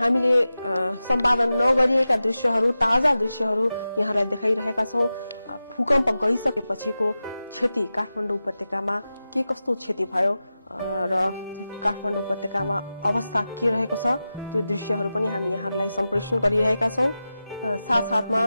हामीले सम्पादन गरिरहेका दृश्यहरू ताजा दृश्यहरू उहाँलाई देखाइरहेका छौँ। भूकम्प गइसकेपछिको स्थिति काठमाडौँ उपत्यकामा के कस्तो स्थिति भयो र काठमाडौँ उपत्यकामा अवस्था के हुन्छ यो दृश्यहरू पनि हामीले बनिरहेका छौँ।